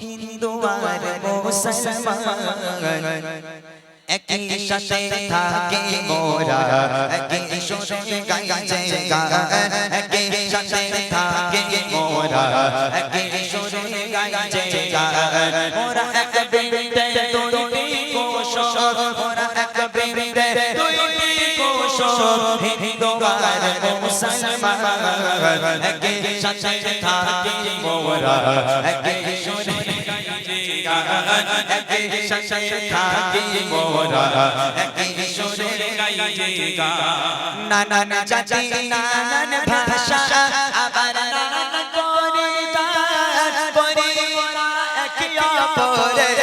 হিন্দু আর মুসলমান একই সাথে থাকি মোরা একই সুরে গাইছে গান একই সাথে থাকি মোরা একই সুরে গাইছে গান মুসলমান একই সাথে থাকি মোরা একই সুরে গাইছে সাথে থাকি মোরা একই সুরে গাইছে গান নানান জাতি নানান ভাষা আবার নানান পরিবার পরিবার একে অপরের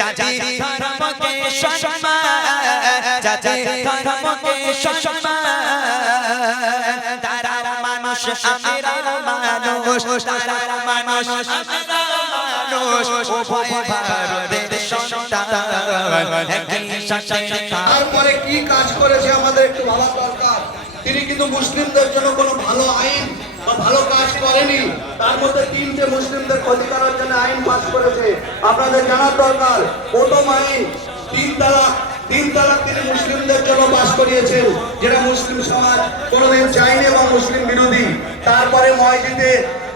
জাতি ধর্মকে সম্মান জাতি ধর্মকে তারপরে কি কাজ করেছে আমাদের একটু ভাবা দরকার। তিনি কিন্তু মুসলিমদের জন্য কোনো ভালো আইন বা ভালো কাজ করেনি। তার মধ্যে তিনটে মুসলিমদের ক্ষতি করার জন্য আইন পাস করেছে। আপনাদের জানার দরকার, প্রথম আইন তিন তালাক তিনি মুসলিমদের জন্য পাস করিয়েছেন, যেটা মুসলিম সমাজ কোনোদিন চাইনি এবং মুসলিম বিরোধী। তারপরে মসজিদে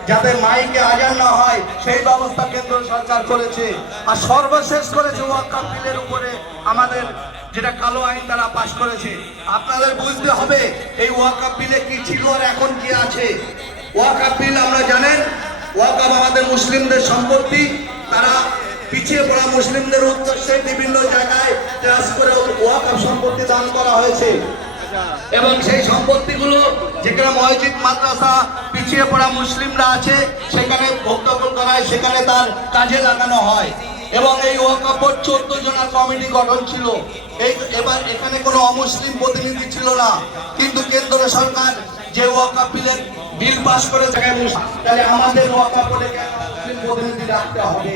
যাতে মাইকে আজান না হয়, সেই ব্যবস্থা কেন্দ্র সরকার করেছে। আর সর্বশেষ করেছে ওয়াকাফ বিলের উপরে আমাদের যেটা কালো আইন তারা পাশ করেছে। আপনাদের বুঝতে হবে, এই ওয়াকাফ বিলে কি ছিল আর এখন কি আছে। ওয়াকাফ বিল, আমরা জানেন ওয়াকাফ আমাদের মুসলিমদের সম্পত্তি, তারা পিছিয়ে পড়া মুসলিমদের উদ্দেশ্যে বিভিন্ন জায়গায় ওয়াকাফ সম্পত্তি দান করা হয়েছে। এবং সেই সম্পত্তিগুলো যেখানে মসজিদ, মাদ্রাসা, পিছিয়ে পড়া মুসলিমরা আছে, সেখানে ভোক্তাপন করা হয় সেখানে তার কাজে লাগানো হয়। এবং এই ওয়াকাপর চোদ্দ জনের কমিটি গঠন ছিল। এই এবার এখানে কোনো অমুসলিম প্রতিনিধি ছিল না। কিন্তু কেন্দ্র সরকার যে ওয়াকাপ বিলের বিল পাস করে তাহলে আমাদের ওয়াকাপরে মুসলিম প্রতিনিধি রাখতে হবে?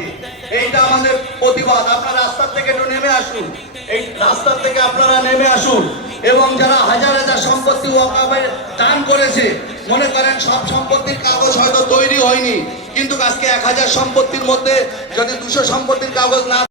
এইটা আমাদের প্রতিবাদ। আপনারা রাস্তার থেকে একটু নেমে আসুন। এই রাস্তার থেকে আপনারা নেমে আসুন। এবং যারা হাজার হাজার সম্পত্তি ওয়াকাফে দান করেছে, মনে করেন সব সম্পত্তির কাগজ হয়তো তৈরি হয়নি। কিন্তু আজকে এক হাজার সম্পত্তির মধ্যে যদি দুশো সম্পত্তির কাগজ না